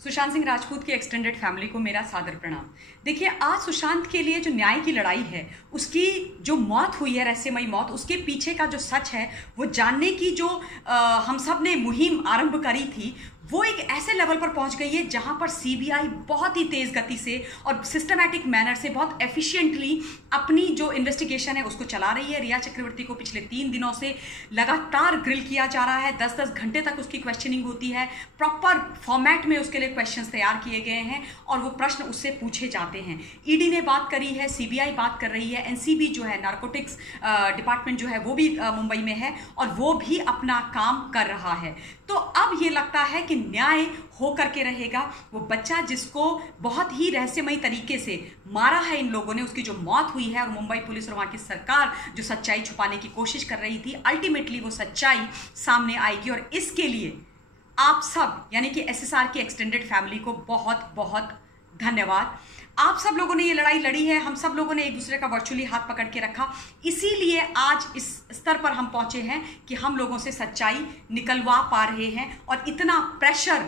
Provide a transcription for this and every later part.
सुशांत सिंह राजपूत की extended family को मेरा सादर प्रणाम। देखिए, आज सुशांत के लिए जो न्याय की लड़ाई है, उसकी जो मौत हुई है, रहस्यमयी मौत, उसके पीछे का जो सच है वो जानने की जो हम सब ने मुहिम आरंभ करी थी, वो एक ऐसे लेवल पर पहुंच गई है जहां पर सीबीआई बहुत ही तेज गति से और सिस्टमैटिक मैनर से बहुत एफिशिएंटली अपनी जो इन्वेस्टिगेशन है उसको चला रही है। रिया चक्रवर्ती को पिछले 3 दिनों से लगातार ग्रिल किया जा रहा है, 10-10 घंटे तक उसकी क्वेश्चनिंग होती है, प्रॉपर फॉर्मेट में उसके लिए क्वेश्चंस तैयार किए गए हैं और वो प्रश्न उससे पूछे जाते हैं। ईडी ने बात करी है, सीबीआई बात कर रही है, एनसीबी जो है नारकोटिक्स डिपार्टमेंट जो है वो भी मुंबई में है और वो भी अपना काम कर रहा है। तो अब ये लगता है कि न्याय हो करके रहेगा। वो बच्चा जिसको बहुत ही रहस्यमयी तरीके से मारा है इन लोगों ने, उसकी जो मौत हुई है और मुंबई पुलिस और वहाँ की सरकार जो सच्चाई छुपाने की कोशिश कर रही थी, अल्टीमेटली वो सच्चाई सामने आएगी। और इसके लिए आप सब यानी कि एसएसआर की एक्सटेंडेड फैमिली को बहुत बहुत धन्यवाद। आप सब लोगों ने ये लड़ाई लड़ी है, हम सब लोगों ने एक दूसरे का वर्चुअली हाथ पकड़ के रखा, इसीलिए आज इस स्तर पर हम पहुंचे हैं कि हम लोगों से सच्चाई निकलवा पा रहे हैं और इतना प्रेशर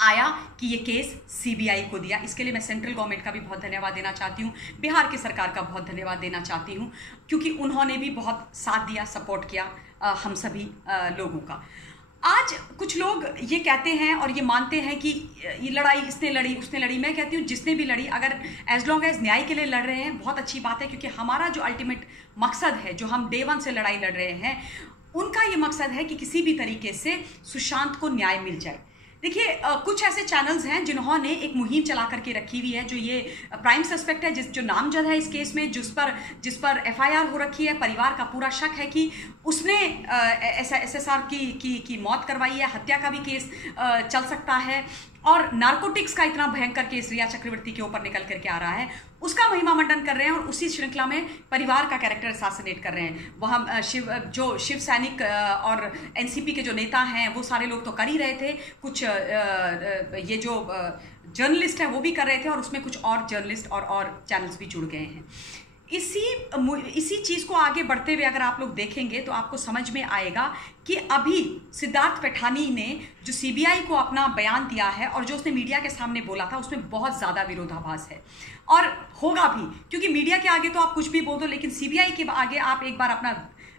आया कि ये केस सीबीआई को दिया। इसके लिए मैं सेंट्रल गवर्नमेंट का भी बहुत धन्यवाद देना चाहती हूँ, बिहार की सरकार का बहुत धन्यवाद देना चाहती हूँ, क्योंकि उन्होंने भी बहुत साथ दिया, सपोर्ट किया हम सभी लोगों का। आज कुछ लोग ये कहते हैं और ये मानते हैं कि ये लड़ाई इसने लड़ी उसने लड़ी। मैं कहती हूँ जिसने भी लड़ी, अगर एज लॉन्ग एज न्याय के लिए लड़ रहे हैं बहुत अच्छी बात है, क्योंकि हमारा जो अल्टीमेट मकसद है, जो हम डे 1 से लड़ाई लड़ रहे हैं, उनका ये मकसद है कि किसी भी तरीके से सुशांत को न्याय मिल जाए। देखिए, कुछ ऐसे चैनल्स हैं जिन्होंने एक मुहिम चला करके रखी हुई है, जो ये प्राइम सस्पेक्ट है, जो नामजद है इस केस में, जिस पर एफआईआर हो रखी है, परिवार का पूरा शक है कि उसने एसएसआर की मौत करवाई है, हत्या का भी केस चल सकता है और नारकोटिक्स का इतना भयंकर केस रिया चक्रवर्ती के ऊपर निकल करके आ रहा है, उसका महिमा मंडन कर रहे हैं और उसी श्रृंखला में परिवार का कैरेक्टर असैसिनेट कर रहे हैं। वहाँ शिव सैनिक और एनसीपी के जो नेता हैं वो सारे लोग तो कर ही रहे थे, कुछ ये जो जर्नलिस्ट हैं वो भी कर रहे थे और उसमें कुछ और जर्नलिस्ट और चैनल्स भी जुड़ गए हैं। इसी चीज़ को आगे बढ़ते हुए अगर आप लोग देखेंगे तो आपको समझ में आएगा कि अभी सिद्धार्थ पैठानी ने जो सीबीआई को अपना बयान दिया है और जो उसने मीडिया के सामने बोला था, उसमें बहुत ज़्यादा विरोधाभास है और होगा भी, क्योंकि मीडिया के आगे तो आप कुछ भी बोल दो, लेकिन सीबीआई के आगे आप एक बार अपना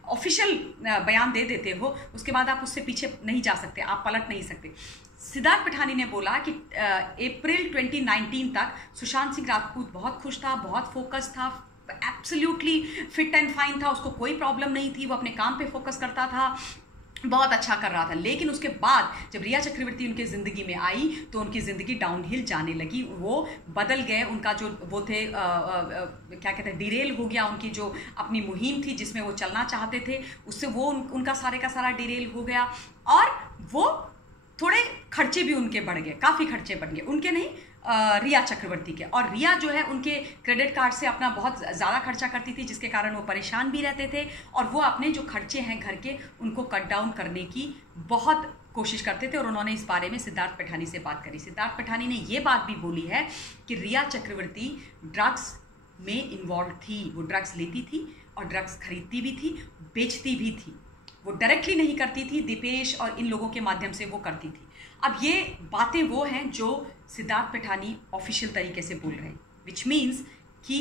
ऑफिशियल बयान दे देते हो, उसके बाद आप उससे पीछे नहीं जा सकते, आप पलट नहीं सकते। सिद्धार्थ पैठानी ने बोला कि अप्रैल 2019 तक सुशांत सिंह राजपूत बहुत खुश था, बहुत फोकस था, एब्सोल्युटली फिट एंड फाइन था, उसको कोई प्रॉब्लम नहीं थी, वो अपने काम पे फोकस करता था, बहुत अच्छा कर रहा था। लेकिन उसके बाद जब रिया चक्रवर्ती उनकी ज़िंदगी में आई तो उनकी ज़िंदगी डाउनहिल जाने लगी, वो बदल गए, उनका जो वो थे क्या कहते हैं, डिरेल हो गया, उनकी जो अपनी मुहिम थी जिसमें वो चलना चाहते थे, उससे वो उनका सारे का सारा डिरेल हो गया और वो थोड़े खर्चे भी उनके बढ़ गए, काफ़ी खर्चे बढ़ गए, उनके नहीं रिया चक्रवर्ती के। और रिया जो है उनके क्रेडिट कार्ड से अपना बहुत ज़्यादा खर्चा करती थी, जिसके कारण वो परेशान भी रहते थे और वो अपने जो खर्चे हैं घर के उनको कट डाउन करने की बहुत कोशिश करते थे और उन्होंने इस बारे में सिद्धार्थ पैठानी से बात करी। सिद्धार्थ पैठानी ने ये बात भी बोली है कि रिया चक्रवर्ती ड्रग्स में इन्वॉल्व थी, वो ड्रग्स लेती थी और ड्रग्स खरीदती भी थी, बेचती भी थी, वो डायरेक्टली नहीं करती थी, दीपेश और इन लोगों के माध्यम से वो करती थी। अब ये बातें वो हैं जो सिद्धार्थ पैठानी ऑफिशियल तरीके से बोल रहे हैं, विच मीन्स कि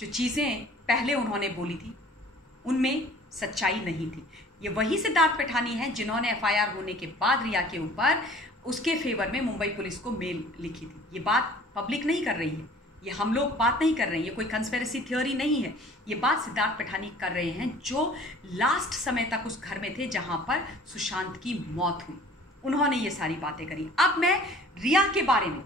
जो चीज़ें पहले उन्होंने बोली थी उनमें सच्चाई नहीं थी। ये वही सिद्धार्थ पैठानी हैं जिन्होंने एफआईआर होने के बाद रिया के ऊपर उसके फेवर में मुंबई पुलिस को मेल लिखी थी। ये बात पब्लिक नहीं कर रही है, ये हम लोग बात नहीं कर रहे हैं, ये कोई कंस्पिरेसी थ्योरी नहीं है, ये बात सिद्धार्थ पैठानी कर रहे हैं जो लास्ट समय तक उस घर में थे जहां पर सुशांत की मौत हुई। उन्होंने ये सारी बातें करी। अब मैं रिया के बारे में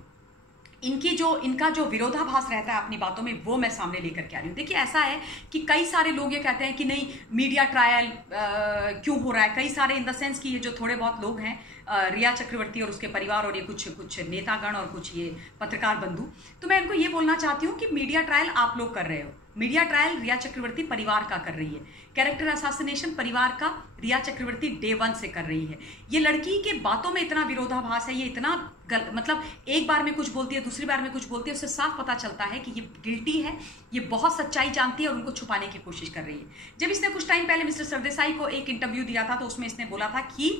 इनका जो विरोधाभास रहता है अपनी बातों में, वो मैं सामने लेकर के आ रही हूँ। देखिए, ऐसा है कि कई सारे लोग ये कहते हैं कि नहीं मीडिया ट्रायल क्यों हो रहा है, कई सारे इन द सेंस कि ये जो थोड़े बहुत लोग हैं रिया चक्रवर्ती और उसके परिवार और ये कुछ नेतागण और कुछ ये पत्रकार बंधु, तो मैं इनको ये बोलना चाहती हूँ कि मीडिया ट्रायल आप लोग कर रहे हो, मीडिया ट्रायल रिया चक्रवर्ती परिवार का कर रही है। कैरेक्टर असैसिनेशन परिवार का रिया चक्रवर्ती डे 1 से कर रही है। ये लड़की के बातों में इतना विरोधाभास है, ये इतना मतलब एक बार में कुछ बोलती है, दूसरी बार में कुछ बोलती है, उससे साफ पता चलता है कि ये गिल्टी है, ये बहुत सच्चाई जानती है और उनको छुपाने की कोशिश कर रही है। जब इसने कुछ टाइम पहले मिस्टर सरदेसाई को एक इंटरव्यू दिया था तो उसमें इसने बोला था कि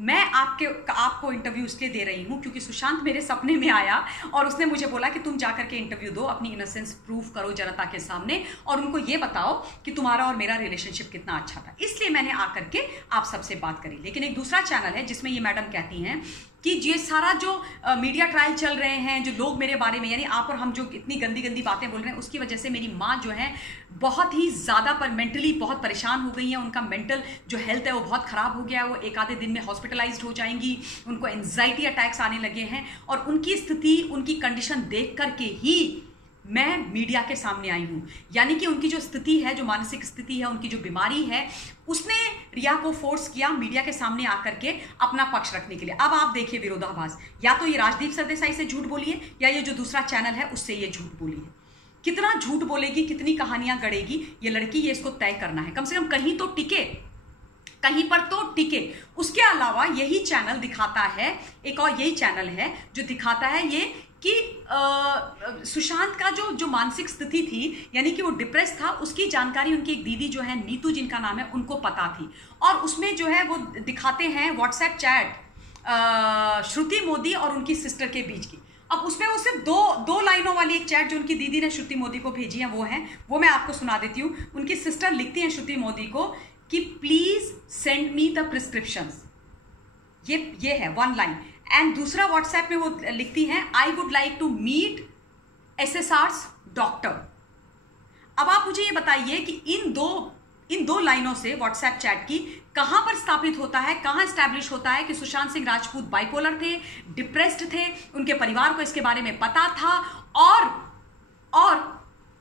मैं आपको इंटरव्यू इसलिए दे रही हूँ क्योंकि सुशांत मेरे सपने में आया और उसने मुझे बोला कि तुम जाकर के इंटरव्यू दो, अपनी इनोसेंस प्रूव करो जनता के सामने और उनको ये बताओ कि तुम्हारा और मेरा रिलेशनशिप कितना अच्छा था, इसलिए मैंने आकर के आप सबसे बात करी। लेकिन एक दूसरा चैनल है जिसमें ये मैडम कहती हैं कि ये सारा जो मीडिया ट्रायल चल रहे हैं, जो लोग मेरे बारे में यानी आप और हम जो इतनी गंदी गंदी बातें बोल रहे हैं, उसकी वजह से मेरी माँ जो है बहुत ही ज़्यादा पर मेंटली बहुत परेशान हो गई है, उनका मेंटल जो हेल्थ है वो बहुत ख़राब हो गया है, वो एक आधे दिन में हॉस्पिटलाइज्ड हो जाएंगी, उनको एंजाइटी अटैक्स आने लगे हैं और उनकी स्थिति, उनकी कंडीशन देख करके ही मैं मीडिया के सामने आई हूं। यानी कि उनकी जो स्थिति है, जो मानसिक स्थिति है, उनकी जो बीमारी है, उसने रिया को फोर्स किया मीडिया के सामने आकर के अपना पक्ष रखने के लिए। अब आप देखिए विरोधाभास, या तो ये राजदीप सरदेसाई से झूठ बोली है या ये जो दूसरा चैनल है उससे ये झूठ बोली है। कितना झूठ बोलेगी, कितनी कहानियां गढ़ेगी ये लड़की, ये इसको तय करना है। कम से कम कहीं तो टिके, कहीं पर तो टिके। उसके अलावा यही चैनल दिखाता है, एक और यही चैनल है जो दिखाता है ये कि सुशांत का जो मानसिक स्थिति थी, यानी कि वो डिप्रेस था, उसकी जानकारी उनकी एक दीदी जो है नीतू जिनका नाम है, उनको पता थी। और उसमें जो है वो दिखाते हैं व्हाट्सएप चैट श्रुति मोदी और उनकी सिस्टर के बीच की। अब उसमें वो सिर्फ दो लाइनों वाली एक चैट जो उनकी दीदी ने श्रुति मोदी को भेजी है वो मैं आपको सुना देती हूँ। उनकी सिस्टर लिखती हैं श्रुति मोदी को कि please send me the prescriptions, ये है 1 लाइन। एंड दूसरा व्हाट्सएप में वो लिखती हैं I would like to meet SSR's doctor. अब आप मुझे ये बताइए कि इन दो लाइनों से व्हाट्सएप चैट की कहां पर स्थापित होता है, कहां स्टैब्लिश होता है कि सुशांत सिंह राजपूत बाइपोलर थे, डिप्रेस्ड थे, उनके परिवार को इसके बारे में पता था और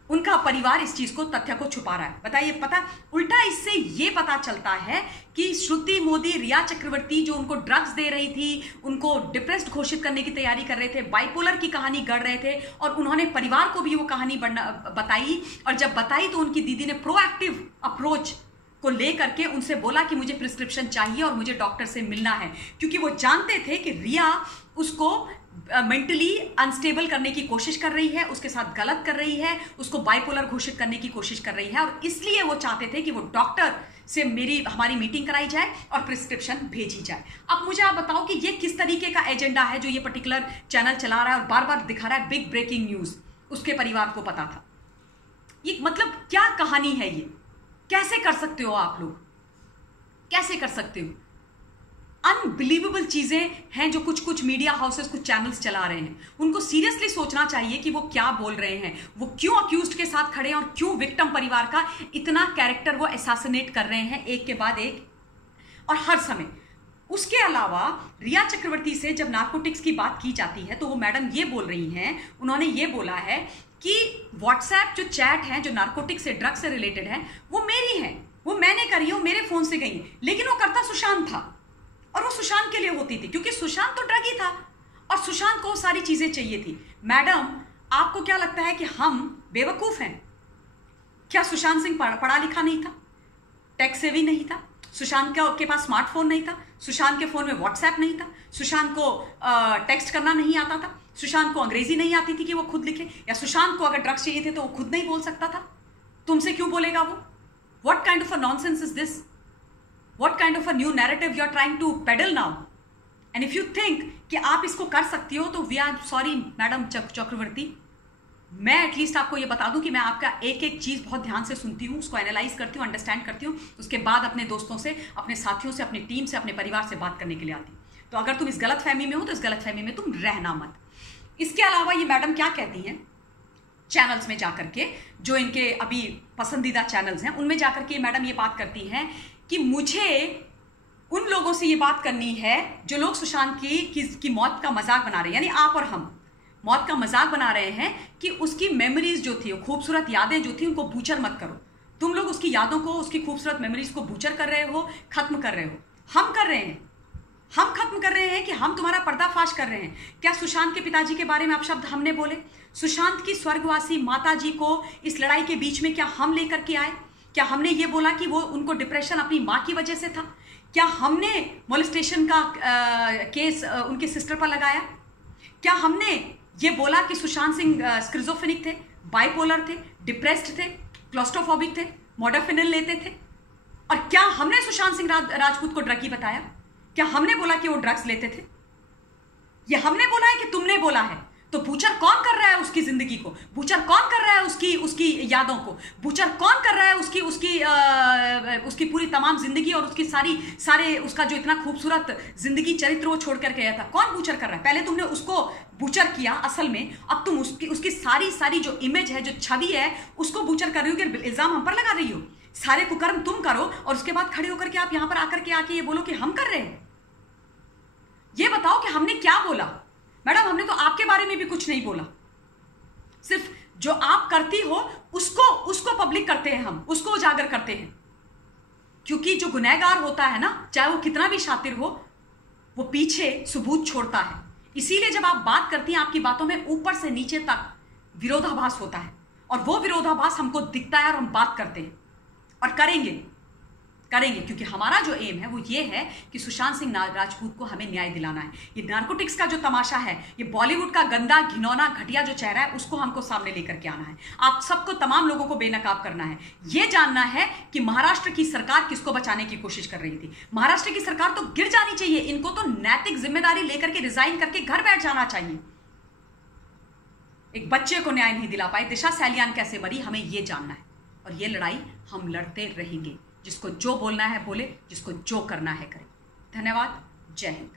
उनका परिवार इस चीज को, तथ्य को छुपा रहा है। बताइए, पता उल्टा इससे ये पता चलता है कि श्रुति मोदी रिया चक्रवर्ती जो उनको ड्रग्स दे रही थी, उनको डिप्रेस्ड घोषित करने की तैयारी कर रहे थे, बाइपोलर की कहानी गढ़ रहे थे और उन्होंने परिवार को भी वो कहानी बताई। और जब बताई तो उनकी दीदी ने प्रोएक्टिव अप्रोच को लेकर के उनसे बोला कि मुझे प्रिस्क्रिप्शन चाहिए और मुझे डॉक्टर से मिलना है, क्योंकि वो जानते थे कि रिया उसको मेंटली अनस्टेबल करने की कोशिश कर रही है, उसके साथ गलत कर रही है, उसको बाइपोलर घोषित करने की कोशिश कर रही है। और इसलिए वो चाहते थे कि वो डॉक्टर से हमारी मीटिंग कराई जाए और प्रिस्क्रिप्शन भेजी जाए। अब मुझे आप बताओ कि ये किस तरीके का एजेंडा है जो ये पर्टिकुलर चैनल चला रहा है और बार बार दिखा रहा है बिग ब्रेकिंग न्यूज, उसके परिवार को पता था। ये मतलब क्या कहानी है ये? कैसे कर सकते हो आप लोग, कैसे कर सकते हो? अनबिलीवेबल चीजें हैं जो कुछ मीडिया हाउसेस, कुछ चैनल्स चला रहे हैं। उनको सीरियसली सोचना चाहिए कि वो क्या बोल रहे हैं, वो क्यों अक्यूज्ड के साथ खड़े हैं और क्यों विक्टिम परिवार का इतना कैरेक्टर वो असैसिनेट कर रहे हैं एक के बाद एक और हर समय। उसके अलावा रिया चक्रवर्ती से जब नार्कोटिक्स की बात की जाती है तो वो मैडम ये बोल रही हैं, उन्होंने ये बोला है कि व्हाट्सएप जो चैट है जो नार्कोटिक्स से, ड्रग्स से रिलेटेड है, वो मेरी है, वो मैंने करी, वो मेरे फोन से गई है, लेकिन वो करता सुशांत था और वो सुशांत के लिए होती थी क्योंकि सुशांत तो ड्रगी था और सुशांत को सारी चीजें चाहिए थी। मैडम, आपको क्या लगता है कि हम बेवकूफ हैं क्या? सुशांत सिंह पढ़ा लिखा नहीं था, टेक सेवी नहीं था, सुशांत के पास स्मार्टफोन नहीं था, सुशांत के फोन में व्हाट्सएप नहीं था, सुशांत को टेक्स्ट करना नहीं आता था, सुशांत को अंग्रेजी नहीं आती थी कि वो खुद लिखे, या सुशांत को अगर ड्रग्स चाहिए थे तो वो खुद नहीं बोल सकता था? तुमसे क्यों बोलेगा वो? What kind of a nonsense is this? What kind of a new narrative you are trying to peddle now? And if you think कि आप इसको कर सकती हो तो we are sorry मैडम चक्रवर्ती। मैं एटलीस्ट आपको ये बता दूं कि मैं आपका एक एक चीज बहुत ध्यान से सुनती हूँ, उसको एनालाइज करती हूँ, अंडरस्टैंड करती हूँ, उसके बाद अपने दोस्तों से, अपने साथियों से, अपनी टीम से, अपने परिवार से बात करने के लिए आती हूँ। तो अगर तुम इस गलत फहमी में हो तो इस गलत फहमी में तुम रहना मत। इसके अलावा ये मैडम क्या कहती हैं चैनल्स में जाकर के, जो इनके अभी पसंदीदा चैनल्स हैं उनमें जाकर के मैडम ये बात करती हैं कि मुझे उन लोगों से ये बात करनी है जो लोग सुशांत की मौत का मजाक बना रहे हैं, यानी आप और हम मौत का मजाक बना रहे हैं कि उसकी मेमोरीज जो थी, खूबसूरत यादें जो थी, उनको बूचर मत करो। तुम लोग उसकी यादों को, उसकी खूबसूरत मेमोरीज को बूचर कर रहे हो, खत्म कर रहे हो। हम कर रहे हैं, हम खत्म कर रहे हैं कि हम तुम्हारा पर्दाफाश कर रहे हैं। क्या सुशांत के पिताजी के बारे में आप शब्द हमने बोले? सुशांत की स्वर्गवासी माता जी को इस लड़ाई के बीच में क्या हम लेकर के आए? क्या हमने ये बोला कि वो उनको डिप्रेशन अपनी माँ की वजह से था? क्या हमने मोलेस्टेशन का केस उनके सिस्टर पर लगाया? क्या हमने ये बोला कि सुशांत सिंह स्किज़ोफ्रेनिक थे, बाइपोलर थे, डिप्रेस्ड थे, क्लॉस्ट्रोफोबिक थे, मोडाफिनिल लेते थे? और क्या हमने सुशांत सिंह राजपूत को ड्रगी बताया? क्या हमने बोला कि वो ड्रग्स लेते थे? ये हमने बोला है कि तुमने बोला है? तो बूचर कौन कर रहा है उसकी जिंदगी को? बूचर कौन कर रहा है उसकी यादों को? बूचर कौन कर रहा है उसकी पूरी तमाम जिंदगी और उसकी सारे उसका जो इतना खूबसूरत जिंदगी चरित्र वो छोड़ कर गया था? कौन बूचर कर रहा है? पहले तुमने उसको बूचर किया असल में, अब तुम उसकी सारी जो इमेज है, जो छवि है, उसको बूचर कर रही हो कि इल्जाम हम पर लगा रही हो। सारे कुकर्म तुम करो और उसके बाद खड़े होकर के आप यहां पर आकर के आके ये बोलो कि हम कर रहे हैं। ये बताओ कि हमने क्या बोला? मैडम, हमने तो आपके बारे में भी कुछ नहीं बोला। सिर्फ जो आप करती हो उसको पब्लिक करते हैं, हम उसको उजागर करते हैं। क्योंकि जो गुनहगार होता है ना, चाहे वो कितना भी शातिर हो, वो पीछे सबूत छोड़ता है। इसीलिए जब आप बात करती हैं, आपकी बातों में ऊपर से नीचे तक विरोधाभास होता है, और वो विरोधाभास हमको दिखता है और हम बात करते हैं और करेंगे क्योंकि हमारा जो एम है वो ये है कि सुशांत सिंह राजपूत को हमें न्याय दिलाना है। ये नार्कोटिक्स का जो तमाशा है, ये बॉलीवुड का गंदा, घिनौना, घटिया जो चेहरा है, उसको हमको सामने लेकर के आना है। आप सबको, तमाम लोगों को बेनकाब करना है। ये जानना है कि महाराष्ट्र की सरकार किसको बचाने की कोशिश कर रही थी। महाराष्ट्र की सरकार तो गिर जानी चाहिए। इनको तो नैतिक जिम्मेदारी लेकर के रिजाइन करके घर बैठ जाना चाहिए। एक बच्चे को न्याय नहीं दिला पाए, दिशा सैलियान कैसे मरी, हमें ये जानना है। और ये लड़ाई हम लड़ते रहेंगे। जिसको जो बोलना है बोले, जिसको जो करना है करे। धन्यवाद। जय हिंद।